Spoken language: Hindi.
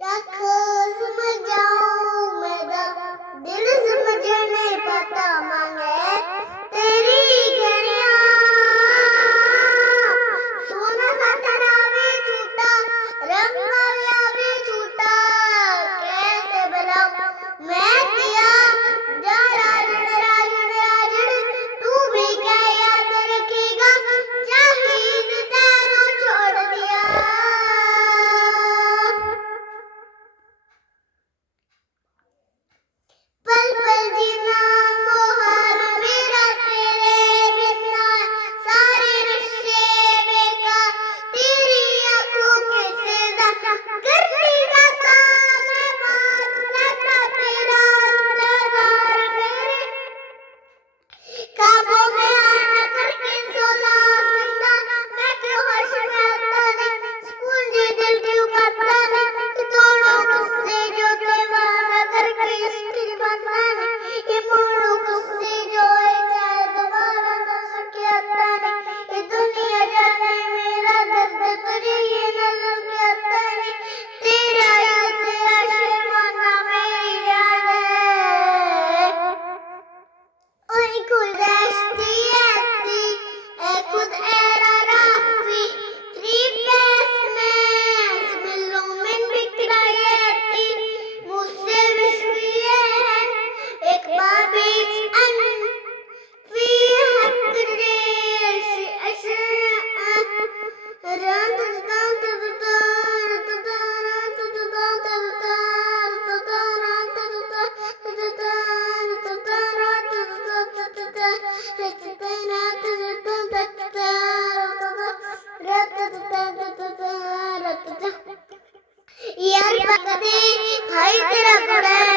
रखो समझाऊं मैं दिल समझ नहीं पता मांगे तेरी घड़ियां सोना सा तेरा भी छूटा रंग गया भी छूटा कैसे बुलाऊं मैं किया जा राजन राजन राजन तू भी क्या याद रखेगा जहीन तेरो छोड़ दिया पल पल जीना मोहर मेरा तेरे बिना सारे रिश्ते बेकार तेरी आंखों के सजा करने जाता मैं बात रहता तेरा इंतजार मेरे ख्वाबों में आना करके सोला जिंदा मैं क्यों होश में आता नहीं सुकून जी दिल क्यों करता नहीं तोड़ो गुस्से जो दीवाना करके इश्क बनता नहीं ये मोड़ो गुस्से जो एक है दोबारा न सके आता नहीं ये दुनिया जाने मेरा दर्द तुझे ये नजर के आता नहीं तेरा शर्माना मेरी जान है ओए खुद ऐसी ऐ खुद ऐरा राफी थ्री प्लेस में मिलो में बिखराती मुझसे विश्वीए एक बाबीच अन फी हक देश यार पकड़े भाई तेरा